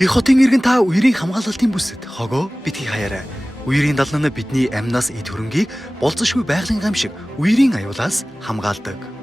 Их хотын иргэн та үерийн хамгаалалтын бүсэд хогоо битгий хаяарай. Үерийн далнана бидний амнаас эд хөрөнгийг болцсошгүй байгалийн гамшиг үерийн аюулаас хамгаалдаг.